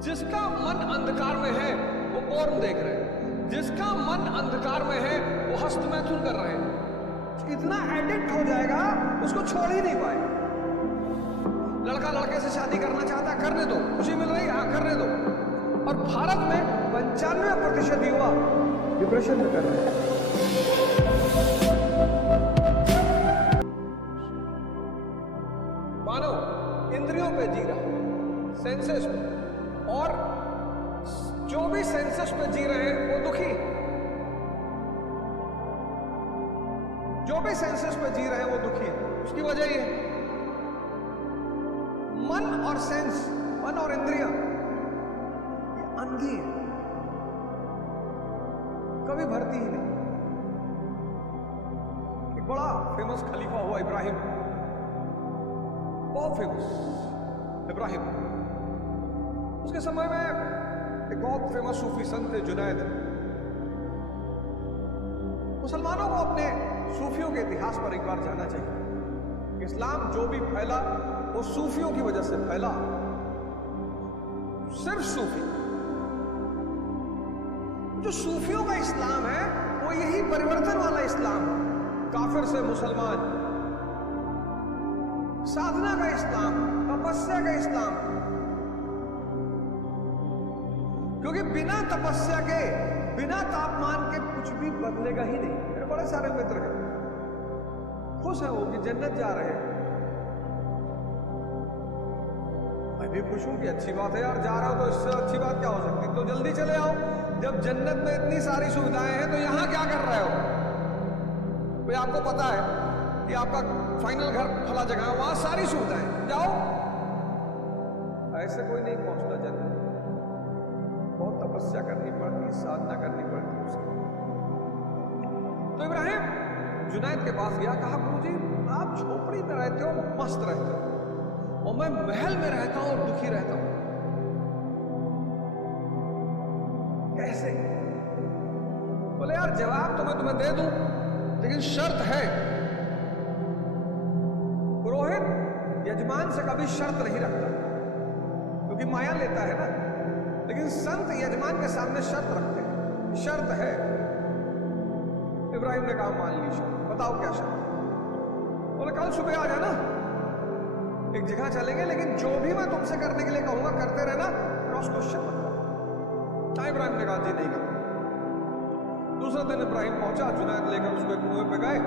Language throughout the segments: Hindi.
जिसका मन अंधकार में है वो पोर्न देख रहे हैं, जिसका मन अंधकार में है वो हस्तमैथुन कर रहे हैं। इतना एडिक्ट हो जाएगा उसको छोड़ ही नहीं पाए। लड़का लड़के से शादी करना चाहता है, करने दो, खुशी मिल रही है, हाँ करने दो। और भारत में 95% युवा डिप्रेशन में कर रहे हैं। मानव इंद्रियों पे जी रहा है, सेंसेस पे, और जो भी सेंसेस पे जी रहे हैं वो दुखी है। जो भी सेंसेस पे जी रहे हैं वो दुखी है। उसकी वजह ये है मन और सेंस, मन और इंद्रियां ये अंधी है, कभी भरती ही नहीं। एक बड़ा फेमस खलीफा हुआ इब्राहिम, बहुत फेमस इब्राहिम। उसके समय में एक बहुत फेमस सूफी संत थे जुनैद। मुसलमानों को अपने सूफियों के इतिहास पर एक बार जानना चाहिए। इस्लाम जो भी फैला वो सूफियों की वजह से फैला। सिर्फ सूफी, जो सूफियों का इस्लाम है वो यही परिवर्तन वाला इस्लाम है। काफिर से मुसलमान, साधना का इस्लाम, तपस्या का इस्लाम। क्योंकि बिना तपस्या के, बिना तापमान के कुछ भी बदलेगा ही नहीं। मेरे बड़े सारे मित्र हैं, खुश है वो कि जन्नत जा रहे हैं। मैं भी खुश हूं कि अच्छी बात है यार, जा रहा हो तो इससे अच्छी बात क्या हो सकती। तो जल्दी चले आओ, जब जन्नत में इतनी सारी सुविधाएं हैं तो यहां क्या कर रहे हो। भाई आपको पता है कि आपका फाइनल घर फला जगह है, वहां सारी सुविधाएं, जाओ। ऐसे कोई नहीं पहुंचता जन्नत, बहुत तपस्या करनी पड़ती, साधना करनी पड़ती उसकी। तो इब्राहिम जुनैद के पास गया, कहा गुरुजी आप झोपड़ी में रहते हो, मस्त रहते हो, और मैं महल में रहता हूं और दुखी रहता हूं, कैसे। बोले यार जवाब तो मैं तुम्हें दे दूं, लेकिन शर्त है। पुरोहित यजमान से कभी शर्त नहीं रखता, क्योंकि माया लेता है ना, लेकिन संत यजमान के सामने शर्त रखते हैं। शर्त है। इब्राहिम ने कहा मान ली शर्त, बताओ क्या शर्त। बोले कल सुबह आ जाना, एक जगह चलेंगे, लेकिन जो भी मैं तुमसे करने के लिए कहूंगा करते रहना, क्रॉस क्वेश्चन मत करो। इब्राहिम ने कहा जी नहीं करना। दूसरे दिन इब्राहिम पहुंचा, जुनैद लेकर उसको एक कुएं पे गए।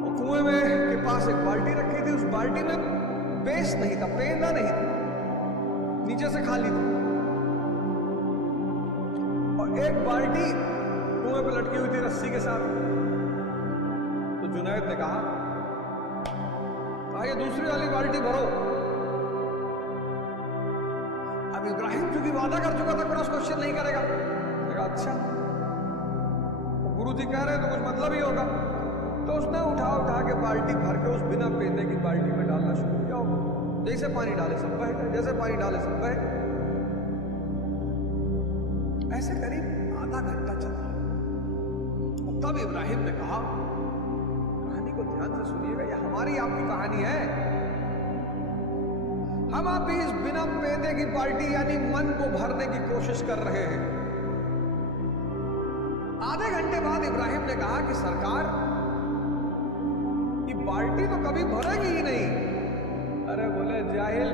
और कुएं में के पास एक बाल्टी रखी थी, उस बाल्टी में बेस नहीं था, पेंदा नहीं था, नीचे से खाली थी। और एक बाल्टी कुएं पे लटकी हुई थी रस्सी के साथ। तो जुनैद ने कहा ये दूसरी वाली बाल्टी भरो। अब इब्राहिम चूंकि वादा कर चुका था क्रॉस क्वेश्चन नहीं करेगा, कहा अच्छा गुरुजी कह रहे हैं तो कुछ मतलब ही होगा। तो उसने उठा के बाल्टी भर के उस बिना पेंदे की बाल्टी में डालना शुरू किया। जैसे पानी डाले सब बह गए, जैसे पानी डाले सब बह गए। ऐसे करीब आधा घंटा चला। तब इब्राहिम ने कहा, कहानी को ध्यान से सुनिएगा, यह हमारी आपकी कहानी है। हम आप भी इस बिना पेंदे की बाल्टी यानी मन को भरने की कोशिश कर रहे हैं। आधे घंटे बाद इब्राहिम ने कहा कि सरकार ये बाल्टी तो कभी भरेगी ही नहीं। अरे बोले जाहिल,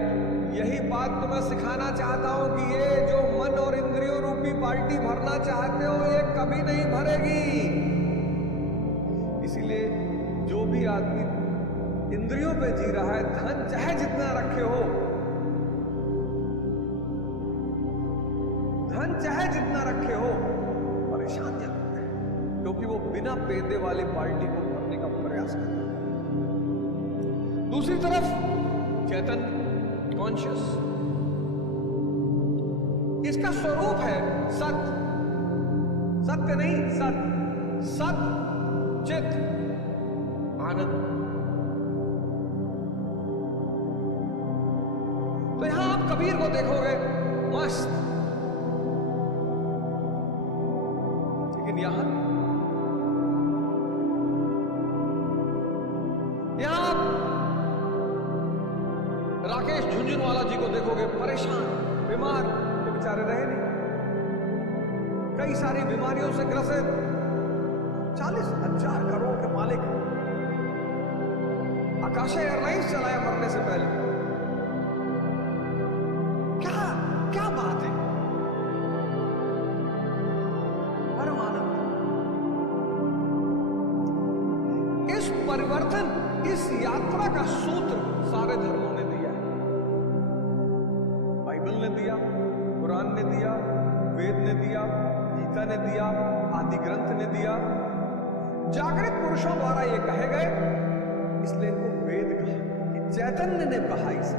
यही बात तो मैं सिखाना चाहता हूं कि ये जो मन और इंद्रियों रूपी बाल्टी भरना चाहते हो ये कभी नहीं भरेगी। इसीलिए जो भी आदमी इंद्रियों पे जी रहा है, धन चाहे जितना रखे हो, धन चाहे जितना रखे हो, परेशान जरूर है, क्योंकि वो बिना पेंदे वाले बाल्टी को भरने का प्रयास करता है। दूसरी तरफ चैतन्य, कॉन्शियस, इसका स्वरूप है सत्य, सत्य नहीं सत, सत चित आनंद। तो यहां आप कबीर को देखोगे मस्त, लेकिन यहां आप राकेश झुंझुनवाला जी को देखोगे परेशान, बीमार तो बेचारे रहे नहीं, कई सारी बीमारियों से ग्रसित, 40,000 करोड़ के मालिक, आकाशा एयरलाइंस चलाया मरने से पहले। क्या क्या बात है, परम आनंद। इस परिवर्तन, इस यात्रा का सूत्र सारे धर्मों ने दिया है। बाइबल ने दिया, कुरान ने दिया, वेद ने दिया, गीता ने दिया, आदि ग्रंथ ने दिया, जागृत पुरुषों द्वारा ये कहे गए, इसलिए इनको वेद कहा कि चैतन्य ने कहा इसे।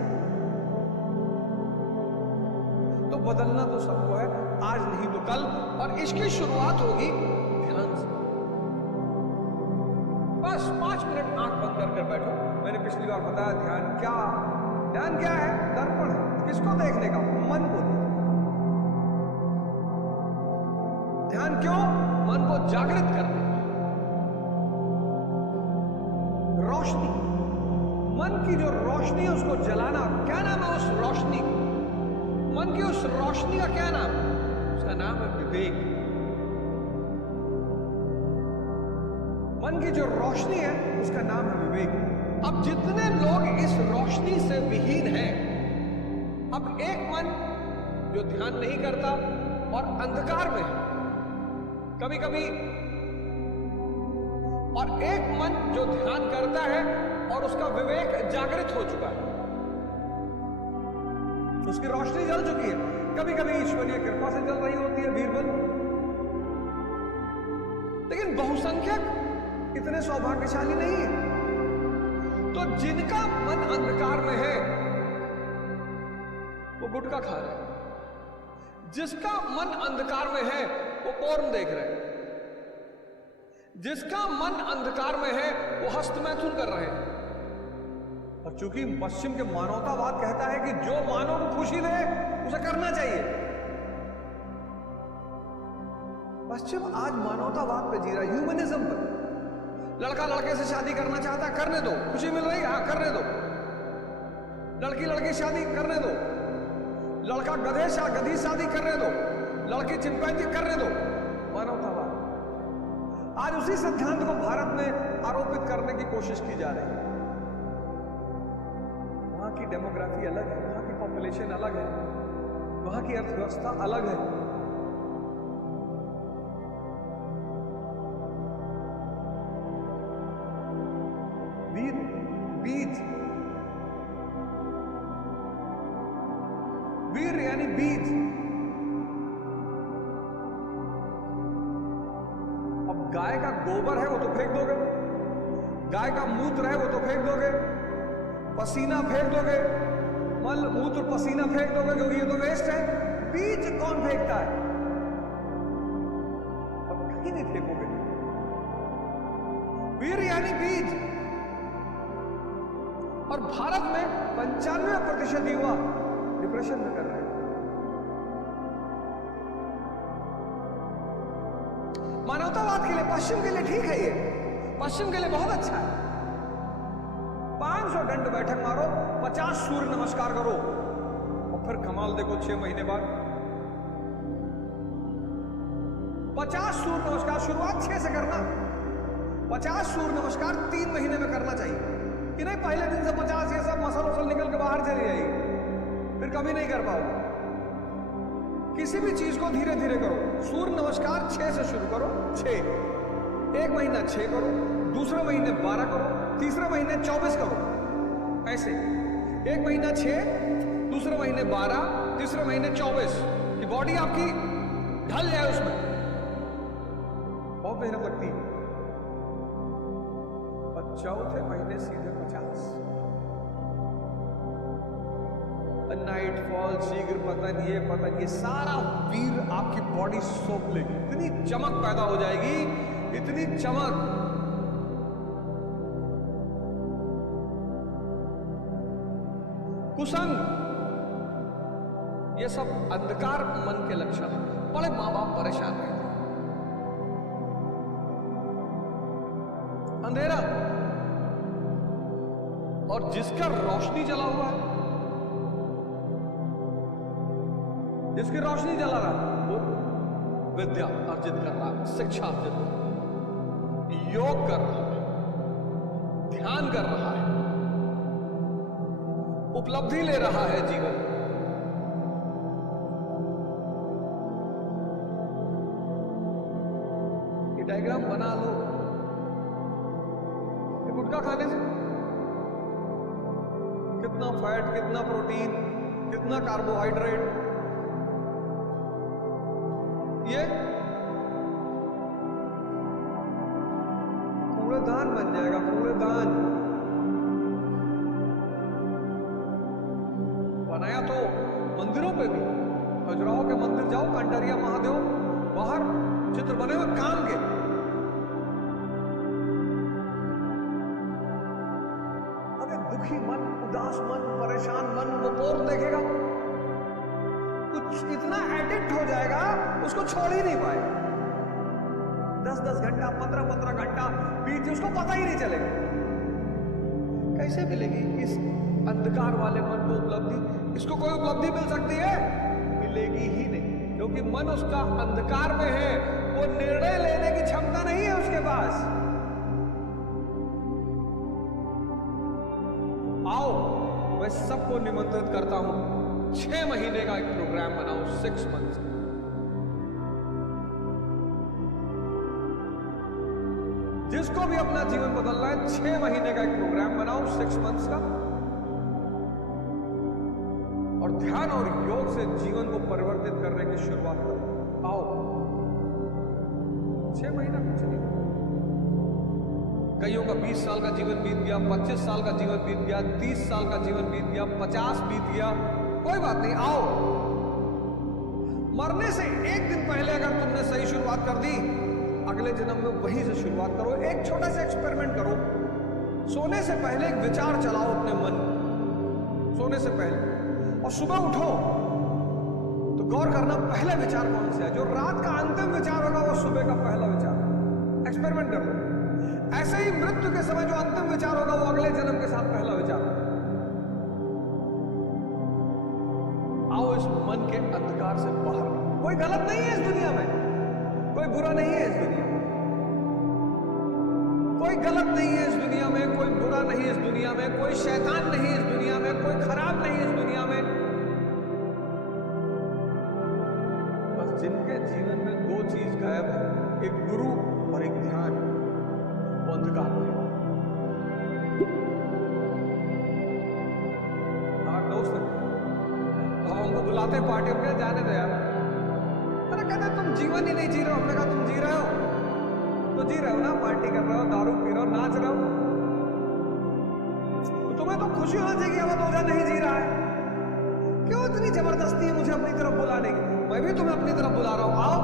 तो बदलना तो सबको है, आज नहीं तो कल, और इसकी शुरुआत होगी ध्यान से। बस 5 मिनट आंख बंद कर बैठो। मैंने पिछली बार बताया ध्यान क्या है? दर्पण है। किसको देखने का? मन को देखने। ध्यान क्यों? मन को जागृत करने, रोशनी, मन की जो रोशनी है उसको जलाना। क्या नाम है उस रोशनी? मन की उस रोशनी का क्या नाम? उसका नाम है विवेक। मन की जो रोशनी है उसका नाम है विवेक। अब जितने लोग इस रोशनी से विहीन हैं, अब एक मन जो ध्यान नहीं करता और अंधकार में है कभी कभी, और एक मन जो ध्यान करता है और उसका विवेक जागृत हो चुका है, उसकी रोशनी जल चुकी है। कभी कभी ईश्वरीय कृपा से जल रही होती है बीरबल, लेकिन बहुसंख्यक इतने सौभाग्यशाली नहीं है। तो जिनका मन अंधकार में है वो गुटखा खा रहे हैं, जिसका मन अंधकार में है वो पोर्न देख रहे हैं, जिसका मन अंधकार में है वो हस्तमैथुन कर रहे हैं। और चूंकि पश्चिम के मानवतावाद कहता है कि जो मानव को खुशी दे उसे करना चाहिए, पश्चिम आज मानवतावाद पे जी रहा है, ह्यूमनिज्म पर। लड़का लड़के से शादी करना चाहता है, करने दो, खुशी मिल रही है, हाँ करने दो। लड़की लड़की शादी करने दो, लड़का गधी शादी करने दो, लड़की चिंपैंजी करने दो। मानवतावाद आज उसी सिद्धांत को भारत में आरोपित करने की कोशिश की जा रही है। वहां की डेमोग्राफी अलग है, वहां की पॉपुलेशन अलग है, वहां की अर्थव्यवस्था अलग है। वीर यानी बीज। अब गाय का गोबर है वो तो फेंक दोगे, गाय का मूत्र है वो तो फेंक दोगे, पसीना फेंक दोगे, मल मूत्र पसीना फेंक दोगे क्योंकि ये तो वेस्ट है। बीज कौन फेंकता है? और कहीं नहीं फेंकोगे। वीर यानी बीज। और भारत में 95% युवा डिप्रेशन में कर रहे हैं। मानवतावाद के लिए, पश्चिम के लिए ठीक है, ये पश्चिम के लिए बहुत अच्छा है। 500 दंड बैठक मारो, 50 सूर्य नमस्कार करो और फिर कमाल देखो 6 महीने बाद 50 सूर्य नमस्कार। शुरुआत 6 से करना, 50 सूर्य नमस्कार 3 महीने में करना चाहिए कि नहीं पहले दिन से 50 ये सब मसल उसल निकल के बाहर चली जाएगी, फिर कभी नहीं कर पाओगे। किसी भी चीज को धीरे धीरे करो। सूर्य नमस्कार 6 से शुरू करो, 6, 1 महीना 6 करो, दूसरे महीने 12 करो, तीसरे महीने 24 करो। ऐसे 1 महीना 6, दूसरे महीने 12, तीसरे महीने 24 कि बॉडी आपकी ढल जाए उसमें। बहुत मेहनत लगती है। और चौथे महीने सीधे 50। नाइट फॉल, शीघ्र पतन, ये पतन, ये सारा वीर आपकी बॉडी सोख लेगी। इतनी चमक पैदा हो जाएगी, इतनी चमक। कुसंग, ये सब अंधकार मन के लक्षण हैं। बड़े मां बाप परेशान रहते हैं। अंधेरा, और जिसका रोशनी जला हुआ है जिसकी रोशनी जला रहा है वो विद्या अर्जित कर रहा है, शिक्षा अर्जित कर रहा है, योग कर रहा है, ध्यान कर रहा है, उपलब्धि ले रहा है जीवन। ये डायग्राम बना लो। ये गुटखा खाने से कितना फैट, कितना प्रोटीन, कितना कार्बोहाइड्रेट, ये कूड़ेदान बन जाएगा, कूड़ेदान। बनाया तो मंदिरों पे भी, खजुराहो के मंदिर जाओ, कंटरिया महादेव, बाहर चित्र बने हुए काम के। अब एक दुखी मन, उदास मन, परेशान मन वो पोर देखेगा, कुछ इतना एडिक्ट हो जाएगा उसको छोड़ ही नहीं पाएगा। 10-10 घंटा, 15-15 घंटा बीत, उसको पता ही नहीं चलेगा। कैसे मिलेगी इस अंधकार वाले मन को उपलब्धि? इसको कोई उपलब्धि मिल सकती है? मिलेगी ही नहीं, क्योंकि मन उसका अंधकार में है, वो निर्णय लेने की क्षमता नहीं है उसके पास। आओ, मैं सबको निमंत्रित करता हूं, 6 महीने का एक प्रोग्राम बनाओ, 6 मंथ्स का। जिसको भी अपना जीवन बदलना है, 6 महीने का एक प्रोग्राम बनाओ, 6 मंथ्स का, और ध्यान और योग से जीवन को परिवर्तित करने की शुरुआत करो। आओ, 6 महीना कुछ नहीं। कईयों का 20 साल का जीवन बीत गया, 25 साल का जीवन बीत गया, 30 साल का जीवन बीत गया, 50 बीत गया, कोई बात नहीं। आओ, मरने से एक दिन पहले अगर तुमने सही शुरुआत कर दी, अगले जन्म में वहीं से शुरुआत करो। एक छोटा सा एक्सपेरिमेंट करो। सोने से पहले एक विचार चलाओ अपने मन, सोने से पहले, और सुबह उठो तो गौर करना पहला विचार कौन सा है। जो रात का अंतिम विचार होगा वो सुबह का पहला विचार। एक्सपेरिमेंट कर लो। ऐसे ही मृत्यु के समय जो अंतिम विचार होगा वो अगले जन्म के साथ पहला विचार होगा। आओ, इस मन के अंधकार से बाहर। कोई गलत नहीं है इस दुनिया में, कोई बुरा नहीं है इस दुनिया में, कोई गलत नहीं है इस दुनिया में, कोई बुरा नहीं है इस दुनिया में, कोई शैतान नहीं है इस दुनिया में, कोई खराब नहीं है इस दुनिया में। बस जिनके जीवन में 2 चीज गायब है, एक गुरु और एक ध्यान, वो अंधकार में। हमारे दोस्त हम हमको बुलाते पार्टी में, जाने दो यार। अरे कहते तुम जीवन ही नहीं जी रहे हो। हमने कहा तुम जी रहे हो तो जी रहे हो ना, पार्टी कर रहे हो, दारू पी रहे हो, नाच रहे हो, तो तुम्हें तो खुशी होना चाहिए। अब ओझा नहीं जी रहा है, क्यों इतनी जबरदस्ती है मुझे अपनी तरफ बुलाने की? मैं भी तुम्हें अपनी तरफ बुला रहा हूं। आओ,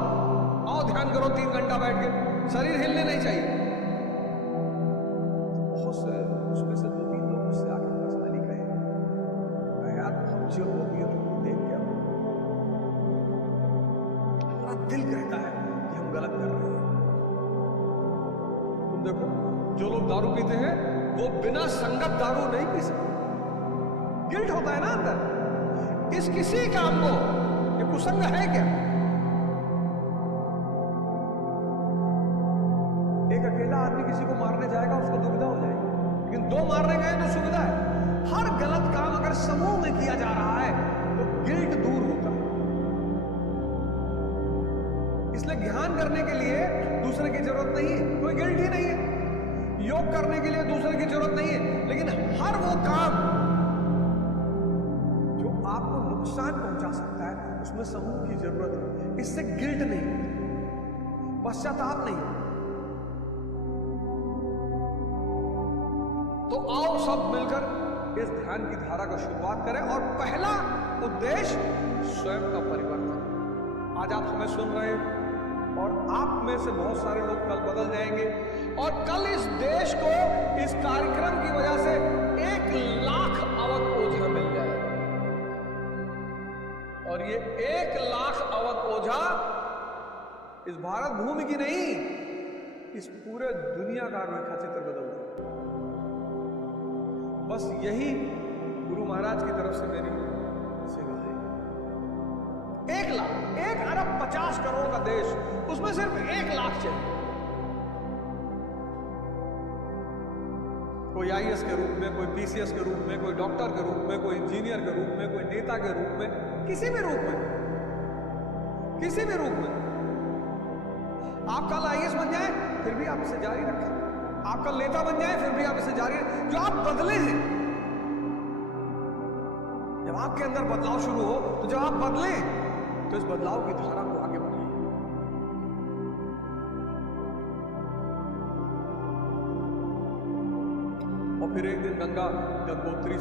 आओ, ध्यान करो 3 घंटा बैठ के, शरीर हिलने नहीं चाहिए। उसमें से 2-3 लोग मुझसे आके पर्सनली कहे, यार जो होती है तुमको देख के हमारा दिल कहता है कि हम गलत कर रहे हैं। तुम देखो, जो लोग दारू पीते हैं वो बिना संगत दारू नहीं पी सकते। गिल्ट होता है ना अंदर। इस किसी काम को ये कुसंग है क्या? एक अकेला आदमी किसी को मारने जाएगा, उसको दुविधा हो जाएगी, लेकिन 2 मारने गए तो सुविधा है। हर गलत काम अगर समूह में किया जा रहा है तो गिल्ट दूर होता है। इसलिए ध्यान करने के लिए दूसरे की जरूरत नहीं है, कोई गिल्ट ही नहीं है। योग करने के लिए दूसरे की जरूरत नहीं है, लेकिन हर वो काम जो आपको नुकसान पहुंचा सकता है उसमें समूह की जरूरत है। इससे गिल्ट नहीं, पश्चाताप नहीं। तो आओ सब मिलकर इस ध्यान की धारा को शुरुआत करें। और पहला उद्देश्य स्वयं का परिवर्तन। आज आप हमें सुन रहे हैं और आप में से बहुत सारे लोग कल बदल जाएंगे, और कल इस देश को इस कार्यक्रम की वजह से 1 लाख अवध ओझा मिल जाए। और ये 1 लाख अवध ओझा इस भारत भूमि की नहीं, इस पूरे दुनिया का रेखा चित्र बदल देगा। बस यही गुरु महाराज की तरफ से मेरी सेवा है। 1 लाख, 1 अरब 50 करोड़ का देश, उसमें सिर्फ 1 लाख चाहिए। कोई आईएएस के रूप में, कोई पीसीएस के रूप में, कोई डॉक्टर के रूप में, कोई इंजीनियर के रूप में, कोई नेता के रूप में, किसी भी रूप में, किसी भी रूप में। आप कल आईएएस बन जाए फिर भी आप इसे जारी रखें, आप कल नेता बन जाए फिर भी आप इसे जारी रखें। जो आप बदले हैं, जब आपके अंदर बदलाव शुरू हो, तो जब आप बदले तो इस बदलाव की धारा को आगे बढ़ाइए। और फिर एक दिन गंगोत्री